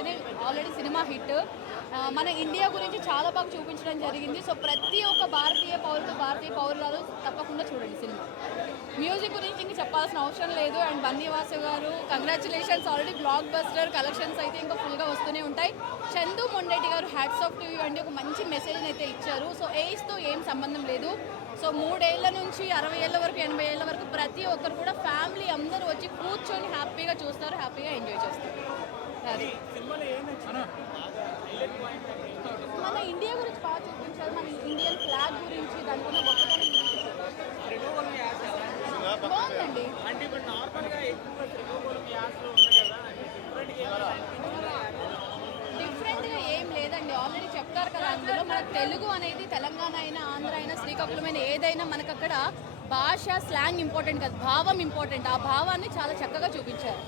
అంటేనే already cinema hit. మన India గురించి చాలా బాగా చూపించడం జరిగింది. సో ప్రతి ఒక్క భారతీయ పౌరులు తప్పకుండా చూడండి సినిమా. మ్యూజిక్ గురించి ఇంక చెప్పాల్సిన అవసరం లేదు. అండ్ బన్నీ వాసు గారు congratulations, already block buster collections అయితే ఇంకా ఫుల్గా వస్తూనే ఉంటాయి. చందు మొండేటి గారు హ్యాట్స్ ఆఫ్ టు యూ అండి, ఒక మంచి మెసేజ్ని అయితే ఇచ్చారు. సో ఏజ్తో ఏం సంబంధం లేదు. సో 3 ఏళ్ల నుంచి 60 ఏళ్ల వరకు 80 ఏళ్ల వరకు ప్రతి ఒక్కరు కూడా ఫ్యామిలీ అందరూ వచ్చి కూర్చొని హ్యాపీగా చూస్తారు, హ్యాపీగా ఎంజాయ్ చేస్తారు. అది మన ఇండియా గురించి బాగా చూపించారు, మన ఇండియన్ ఫ్లాగ్ గురించి, దానికున్న గొప్పతనం గురించి బాగుందండి. డిఫరెంట్గా ఏం లేదండి, ఆల్రెడీ చెప్తారు కదా అందులో. మన తెలుగు అనేది తెలంగాణ అయినా ఆంధ్ర అయినా శ్రీకాకుళమైన ఏదైనా మనకు అక్కడ భాష స్లాంగ్ ఇంపార్టెంట్ కాదు, భావం ఇంపార్టెంట్. ఆ భావాన్ని చాలా చక్కగా చూపించారు.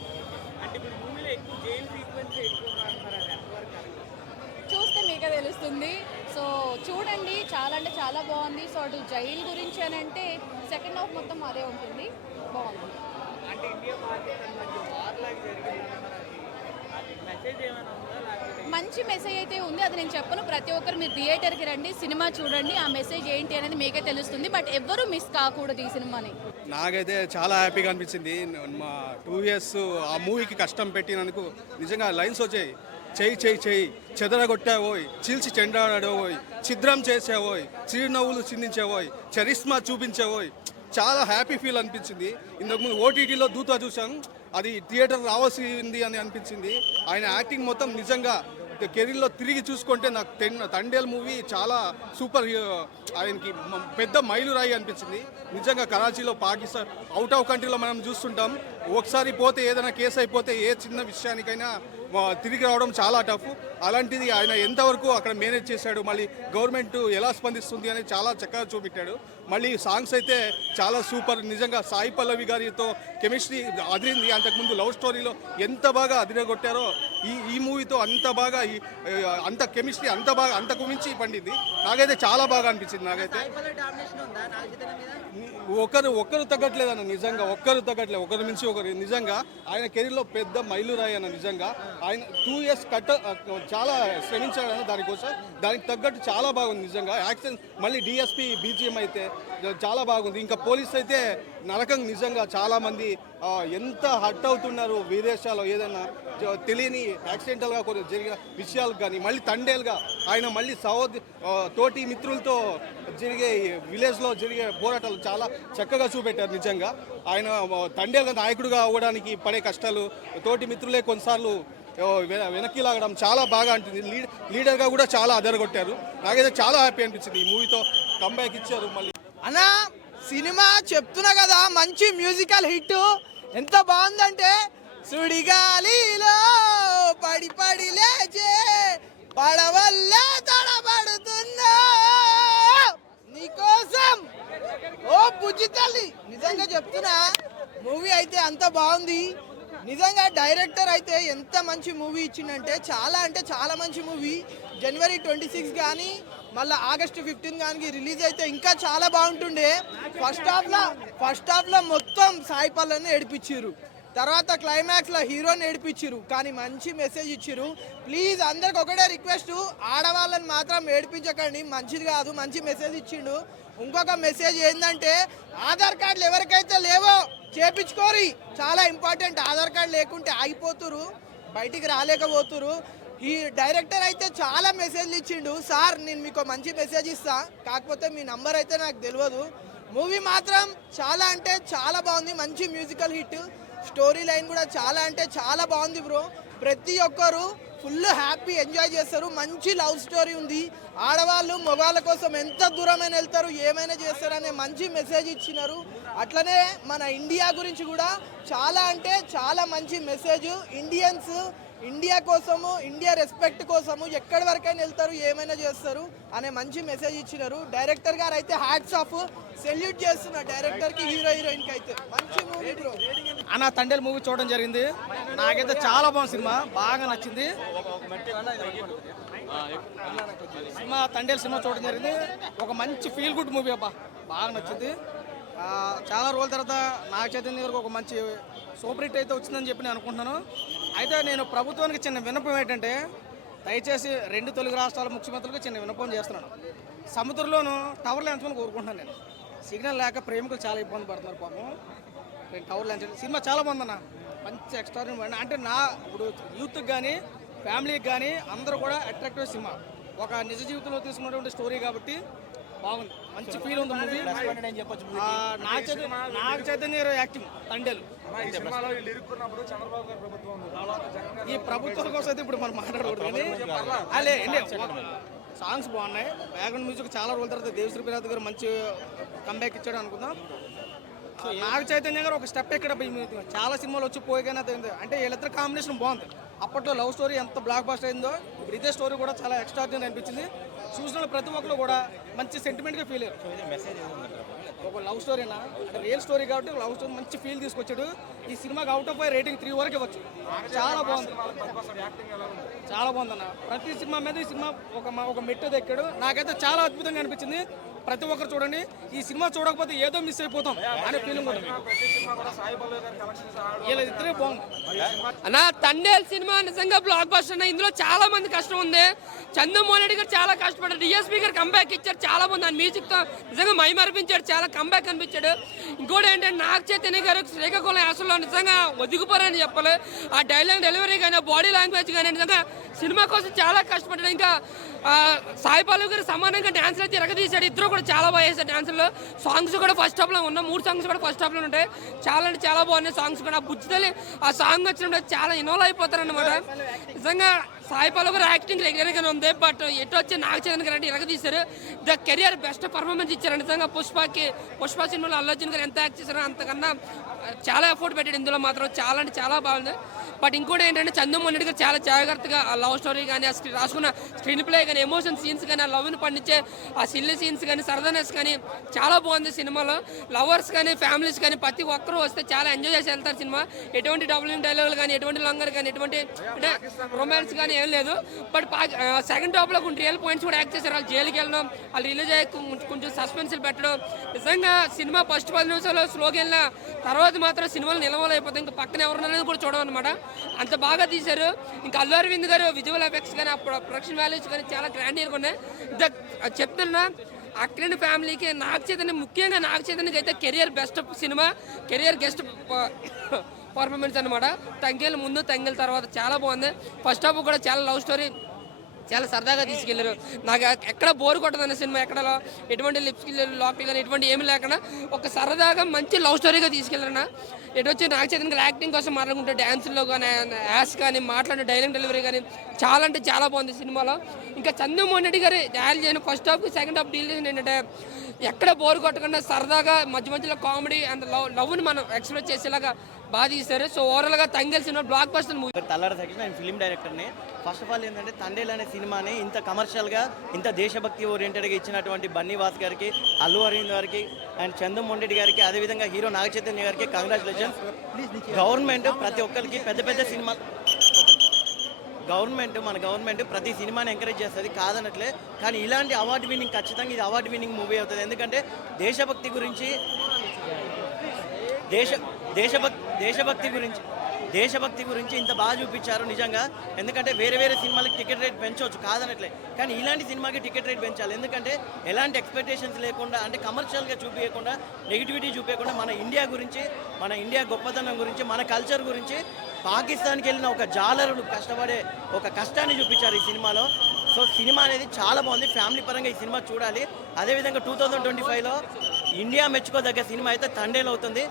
చూస్తే మీకే తెలుస్తుంది. సో చూడండి, చాలా అంటే చాలా బాగుంది. సో అటు జైలు గురించి అని అంటే సెకండ్ హాఫ్ మొత్తం అదే ఉంటుంది, బాగుంది. మంచి మెసేజ్ అయితే ఉంది, అది నేను చెప్పను. ప్రతి ఒక్కరు మీరు థియేటర్కి రండి, సినిమా చూడండి, ఆ మెసేజ్ ఏంటి అనేది మీకే తెలుస్తుంది. బట్ ఎవ్వరూ మిస్ కాకూడదు ఈ సినిమాని. నాకైతే చాలా హ్యాపీగా అనిపించింది. మా 2 years ఆ మూవీకి కష్టం పెట్టినందుకు నిజంగా లైన్స్ వచ్చాయి. చెయ్యి చెయ్యి చెయ్యి చెదరగొట్టావోయ్, చీల్చి చెండాడోయ్, ఛిద్రం చేసావోయ్, చిరునవ్వులు చిందించావోయ్, చరిస్మా చూపించావోయ్. చాలా హ్యాపీ ఫీల్ అనిపించింది. ఇంతకుముందు ఓటీటీలో దూత చూసాం, అది థియేటర్ రావాల్సింది అని అనిపించింది. ఆయన యాక్టింగ్ మొత్తం నిజంగా కెరీర్లో తిరిగి చూసుకుంటే నాకు తండేల్ మూవీ చాలా సూపర్. ఆయనకి పెద్ద మైలురాయి అనిపించింది నిజంగా. కరాచీలో పాకిస్తాన్ అవుట్ ఆఫ్ కంట్రీలో మనం చూస్తుంటాం, ఒకసారి పోతే ఏదైనా కేసు అయిపోతే ఏ చిన్న విషయానికైనా తిరిగి రావడం చాలా టఫ్. అలాంటిది ఆయన ఎంతవరకు అక్కడ మేనేజ్ చేశాడు, మళ్ళీ గవర్నమెంట్ ఎలా స్పందిస్తుంది అనేది చాలా చక్కగా చూపెట్టాడు. మళ్ళీ సాంగ్స్ అయితే చాలా సూపర్. నిజంగా సాయి పల్లవి గారితో కెమిస్ట్రీ అదిరింది. అంతకుముందు లవ్ స్టోరీలో ఎంత బాగా అదిరగొట్టారో ఈ మూవీతో అంత బాగా, అంత కెమిస్ట్రీ అంతకు మించి పండింది. నాకైతే చాలా బాగా అనిపించింది. నాకైతే ఒక్కరు తగ్గట్లేదన్న, నిజంగా ఒక్కరు తగ్గట్లేదు, ఒకరి మించి ఒకరు. నిజంగా ఆయన కెరీర్లో పెద్ద మైలురాయి అన్న. నిజంగా ఆయన 2 years చాలా శ్రమించాడన్న దానికోసం. దానికి తగ్గట్టు చాలా బాగుంది నిజంగా. యాక్షన్ మళ్ళీ డిఎస్పీ బీజిఎం అయితే చాలా బాగుంది. ఇంకా పోలీస్ అయితే నరకం. నిజంగా చాలామంది ఎంత హర్ట్ అవుతున్నారు విదేశాల్లో, ఏదైనా తెలియని యాక్సిడెంటల్గా కొన్ని జరిగిన విషయాలకు కానీ, మళ్ళీ తండేలుగా ఆయన మళ్ళీ తోటి మిత్రులతో జరిగే విలేజ్లో జరిగే పోరాటాలు చాలా చక్కగా చూపెట్టారు. నిజంగా ఆయన తండేలుగా నాయకుడిగా అవ్వడానికి పడే కష్టాలు, తోటి మిత్రులే కొన్నిసార్లు వెనక్కి లాగడం చాలా బాగా అనిపించింది. లీడర్గా కూడా చాలా అదరగొట్టారు. నాకైతే చాలా హ్యాపీ అనిపించింది. ఈ మూవీతో కంబ్యాక్ ఇచ్చారు. మళ్ళీ అన్నా సినిమా చెప్తున్నా కదా, మంచి మ్యూజికల్ హిట్. ఎంత బాగుందంటే సుడిగాలిలో పడి పడి లేచే పడవల్లే తడబడుతున్నా నీకోసం ఓ బుజ్జి తల్లి. నిజంగా చెప్తున్నా, మూవీ అయితే అంత బాగుంది. నిజంగా డైరెక్టర్ అయితే ఎంత మంచి మూవీ ఇచ్చిందంటే చాలా అంటే చాలా మంచి మూవీ. January 26 కానీ మళ్ళీ August 15 కానీ రిలీజ్ అయితే ఇంకా చాలా బాగుంటుండే. ఫస్ట్ హాఫ్లో మొత్తం సాయి పల్లవిని ఏడిపించారు, తర్వాత క్లైమాక్స్లో హీరోని ఏడిపించారు, కానీ మంచి మెసేజ్ ఇచ్చారు. ప్లీజ్ అందరికి ఒకటే రిక్వెస్ట్, ఆడవాళ్ళని మాత్రం ఏడిపించకండి, మంచిది కాదు. మంచి మెసేజ్ ఇచ్చిండు. ఇంకొక మెసేజ్ ఏంటంటే, ఆధార్ కార్డులు ఎవరికైతే లేవో చేపించుకోరి, చాలా ఇంపార్టెంట్. ఆధార్ కార్డు లేకుంటే ఆగిపోతురు, బయటికి రాలేకపోతురు. ఈ డైరెక్టర్ అయితే చాలా మెసేజ్లు ఇచ్చిండు. సార్ నేను మీకు మంచి మెసేజ్ ఇస్తా, కాకపోతే మీ నంబర్ అయితే నాకు తెలియదు. మూవీ మాత్రం చాలా అంటే చాలా బాగుంది, మంచి మ్యూజికల్ హిట్. స్టోరీ లైన్ కూడా చాలా అంటే చాలా బాగుంది బ్రో. ప్రతి ఒక్కరు ఫుల్ హ్యాపీ ఎంజాయ్ చేస్తారు. మంచి లవ్ స్టోరీ ఉంది. ఆడవాళ్ళు మగవాళ్ళ కోసం ఎంత దూరమైన వెళ్తారు, ఏమైనా చేస్తారు అనే మంచి మెసేజ్ ఇచ్చినారు. అట్లనే మన ఇండియా గురించి కూడా చాలా అంటే చాలా మంచి మెసేజ్. ఇండియా కోసము, ఇండియా రెస్పెక్ట్ కోసము ఎక్కడి వరకైనా వెళ్తారు, ఏమైనా చేస్తారు అనే మంచి మెసేజ్ ఇచ్చినారు. డైరెక్టర్ గారు అయితే హ్యాట్స్ ఆఫ్, సెల్యూట్ చేస్తున్నారు డైరెక్టర్కి, హీరోయిన్కి అయితే. మంచి మూవీ బ్రో. అన్న తండేల్ మూవీ చూడడం జరిగింది. నాకైతే చాలా బాగుంది, సినిమా బాగా నచ్చింది. తండేల్ సినిమా చూడడం జరిగింది. ఒక మంచి ఫీల్ గుడ్ మూవీ అబ్బా, బాగా నచ్చింది. చాలా రోజుల తర్వాత నాగ చైతన్య గారికి ఒక మంచి సూపర్ హిట్ అయితే వచ్చిందని చెప్పి నేను అనుకుంటున్నాను. అయితే నేను ప్రభుత్వానికి చిన్న విన్నపం ఏంటంటే దయచేసి 2 తెలుగు రాష్ట్రాల ముఖ్యమంత్రులకు చిన్న విన్నపం చేస్తున్నాను. సముద్రంలోనూ టవర్లు ఎంచుకొని కోరుకుంటున్నాను నేను. సిగ్నల్ లేక ప్రేమికులు చాలా ఇబ్బంది పడుతున్నారు పాపం. 2 టవర్లు ఎంచండి. సినిమా చాలా బాగుందన్న, మంచి ఎక్స్ట్రాడినరీ. అంటే నా ఇప్పుడు యూత్కి కానీ ఫ్యామిలీకి కానీ అందరూ కూడా అట్రాక్టివ్ సినిమా. ఒక నిజ జీవితంలో తీసుకున్నటువంటి స్టోరీ కాబట్టి బాగుంది, మంచి ఫీల్ ఉంది మూవీ. నాగ చైతన్య గారి యాక్టింగ్ తండేలు. ఈ ప్రభుత్వం కోసం అయితే ఇప్పుడు మనం మాట్లాడకూడదు కానీ అలే సాంగ్స్ బాగున్నాయి. బ్యాక్గ్రౌండ్ మ్యూజిక్ చాలా రోజుల తర్వాత దేవిశ్రీ ప్రసాద్ గారు మంచి కంబ్యాక్ ఇచ్చాడు అనుకుందాం. నాగ చైతన్య గారు ఒక స్టెప్ ఇక్కడ చాలా సినిమాలు వచ్చి పోయిగానే అంటే వీళ్ళిద్దరు కాంబినేషన్ బాగుంది. అప్పట్లో లవ్ స్టోరీ ఎంత బ్లాక్ బస్టర్ అయిందో ఇప్పుడు ఇదే స్టోరీ కూడా చాలా ఎక్స్ట్రాడినరీ అనిపించింది. చూసిన ప్రతి ఒక్కరు కూడా మంచి సెంటిమెంట్గా ఫీల్ అయ్యారు. ఒక లవ్ స్టోరీనా అంటే రియల్ స్టోరీ కాబట్టి లవ్ స్టోరీ మంచి ఫీల్ తీసుకొచ్చాడు. ఈ సినిమాకి అవుట్ ఆఫ్ 5 రేటింగ్ 3 వరకు ఇవ్వచ్చు. చాలా బాగుంది, చాలా బాగుందన్న. ప్రతి సినిమా మీద ఈ సినిమా ఒక మెట్టు ఎక్కాడు. నాకైతే చాలా అద్భుతంగా అనిపించింది. ప్రతి ఒక్కరు చూడండి. ఈ సినిమా చూడకపోతే ఏదో మిస్ అయిపోతాం అనే ఫీలింగ్ ఉంటుంది. ఇద్దరే బాగుంది అన్న. తండేల్ సినిమా నిజంగా బ్లాక్ బస్టర్ అన్న. ఇందులో చాలా మంది కష్టం ఉంది. చంద్రమోహన్ రెడ్డి గారు చాలా కష్టపడ్డారు. డిఎస్పీ గారు కంబ్యాక్ ఇచ్చారు, చాలా బాగుంది. ఆ మ్యూజిక్తో నిజంగా మైమర్పించాడు, చాలా కంబ్యాక్ అనిపించాడు. ఇంకోటి ఏంటంటే నాగ చైతన్య గారు శ్రీకాకుళం యాసలో నిజంగా ఒదిగిపోరని చెప్పాలి. ఆ డైలాగ్ డెలివరీ కానీ బాడీ లాంగ్వేజ్ కానీ నిజంగా సినిమా కోసం చాలా కష్టపడ్డాడు. ఇంకా సాయి పల్లవి గారు సమానంగా డాన్స్లో తిరగదీశాడు. ఇద్దరు కూడా చాలా బాగా చేశారు డాన్సుల్లో. సాంగ్స్ కూడా ఫస్ట్ హాఫ్లో ఉన్నాయి, 3 సాంగ్స్ కూడా ఫస్ట్ హాఫ్లో ఉంటాయి. చాలా అంటే చాలా బాగున్నాయి సాంగ్స్ కూడా. బుజ్జితల్లి ఆ సాంగ్ వచ్చినప్పుడు చాలా ఇన్వాల్వ్ అయిపోతారు అన్నమాట. నిజంగా సాయి పల్లవి గారు యాక్టింగ్ రెగ్యులర్గానే ఉంది. బట్ ఎటు వచ్చి నాగ చైతన్య గారు అంటే ఇరగదీశారు. ద కెరియర్ బెస్ట్ పర్ఫార్మెన్స్ ఇచ్చారు నిజంగా. పుష్ప సినిమాలో అల్లు అర్జున్ గారు ఎంత యాక్ట్ చేశారో అంతకన్నా చాలా ఎఫర్ట్ పెట్టాడు ఇందులో మాత్రం. చాలా అంటే చాలా బాగుంది. బట్ ఇంకోటి ఏంటంటే చంద్రమోహన్ రెడ్డి గారు చాలా జాగ్రత్తగా ఆ లవ్ స్టోరీ కానీ ఆ రాసుకున్న స్క్రీన్ ప్లే కానీ ఎమోషన్ సీన్స్ కానీ ఆ లవ్ని పండించే ఆ సిల్లీ సీన్స్ కానీ సరదానెస్ కానీ చాలా బాగుంది సినిమాలో. లవర్స్ కానీ ఫ్యామిలీస్ కానీ ప్రతి ఒక్కరూ వస్తే చాలా ఎంజాయ్ చేసి వెళ్తారు సినిమా. ఎటువంటి డబులింగ్ డైలాగులు కానీ ఎటువంటి లంగర్ కానీ ఎటువంటి అంటే రొమాన్స్ కానీ ఏం లేదు. బట్ సెకండ్ హాఫ్లో కొన్ని రియల్ పాయింట్స్ కూడా యాక్ట్ చేశారు. వాళ్ళు జైలుకి వెళ్ళడం, వాళ్ళు రిలీజ్ అయ్యి కొంచెం సస్పెన్స్లు పెట్టడం. నిజంగా సినిమా ఫస్ట్ 10 నిమిషాలు స్లోకి వెళ్ళిన తర్వాత మాత్రం సినిమాలు నిలవలు అయిపోతాయి. ఇంకా పక్కన ఎవరున్నారనేది కూడా చూడమన్నమాట. అంత బాగా తీశారు. ఇంకా అల్లు అరవింద్ గారు విజువల్ ఎఫెక్ట్స్ కానీ ప్రొడక్షన్ వాల్యూస్ కానీ చాలా గ్రాండియర్గా ఉన్నాయి. చెప్తున్నా అక్కినేని ఫ్యామిలీకి నాగ చైతన్య, ముఖ్యంగా నాగ చైతన్యకి అయితే career best cinema, career guest performance అనమాట. తంగేలు ముందు తంగేల తర్వాత చాలా బాగుంది. ఫస్ట్ హాఫ్ కూడా చాలా లవ్ స్టోరీ చాలా సరదాగా తీసుకెళ్లారు. నాకు ఎక్కడ బోర్ కొట్టదన్న సినిమా. ఎక్కడ ఎటువంటి లిప్స్కి లోపల కానీ ఎటువంటి ఏమి లేకుండా ఒక సరదాగా మంచి లవ్ స్టోరీగా తీసుకెళ్లారన్న. ఎటు వచ్చి నాగ చైతన్య యాక్టింగ్ కోసం మాట్లాడుకుంటే డ్యాన్స్లో కానీ యాస్ కానీ మాట్లాడే డైలాగ్ డెలివరీ కానీ చాలా అంటే చాలా బాగుంది సినిమాలో. ఇంకా చంద్రమోహన్ రెడ్డి గారు డైల్ చేయను first half second half deal చేసిన ఏంటంటే ఎక్కడ బోర్ కొట్టకుండా సరదాగా మధ్యలో కామెడీ అండ్ లవ్ని మనం ఎక్స్ప్రెస్ చేసేలాగా బాగా తీశారు. సో ఓవరాల్గా Thandel cinema blockbuster movie. Thallada Satish, నేను ఫిలిం డైరెక్టర్ని. ఫస్ట్ ఆఫ్ ఆల్ ఏంటంటే తండేల్ అనే సినిమాని ఇంత కమర్షియల్గా ఇంత దేశభక్తి ఓరియంటెడ్గా ఇచ్చినటువంటి బన్నీవాస్ గారికి, అల్లు అరవింద్ గారికి అండ్ చంద్రమోహన్ రెడ్డి గారికి, అదేవిధంగా హీరో నాగ చైతన్య గారికి కంగ్రాచులేషన్స్. గవర్నమెంట్ ప్రతి ఒక్కరికి పెద్ద సినిమా మన గవర్నమెంట్ ప్రతి సినిమాని ఎంకరేజ్ చేస్తుంది కాదనట్లే. కానీ ఇలాంటి అవార్డు విన్నింగ్ ఖచ్చితంగా ఇది అవార్డు విన్నింగ్ మూవీ అవుతుంది. ఎందుకంటే దేశభక్తి గురించి దేశభక్తి గురించి ఇంత బాగా చూపించారు నిజంగా. ఎందుకంటే వేరే సినిమాలకి టికెట్ రేట్ పెంచవచ్చు కాదనట్లే, కానీ ఇలాంటి సినిమాకి టికెట్ రేట్ పెంచాలి. ఎందుకంటే ఎలాంటి ఎక్స్పెక్టేషన్స్ లేకుండా, అంటే కమర్షియల్గా చూపించకుండా, నెగిటివిటీ చూపించకుండా మన ఇండియా గురించి, మన ఇండియా గొప్పతనం గురించి, మన కల్చర్ గురించి, పాకిస్తాన్కి వెళ్ళిన ఒక జాలరులు కష్టపడే ఒక కష్టాన్ని చూపించారు ఈ సినిమాలో. సో సినిమా అనేది చాలా బాగుంది. ఫ్యామిలీ పరంగా ఈ సినిమా చూడాలి. అదేవిధంగా 2025లో ఇండియా మెచ్చుకోదగ్గ సినిమా అయితే తండేల్ అవుతుంది.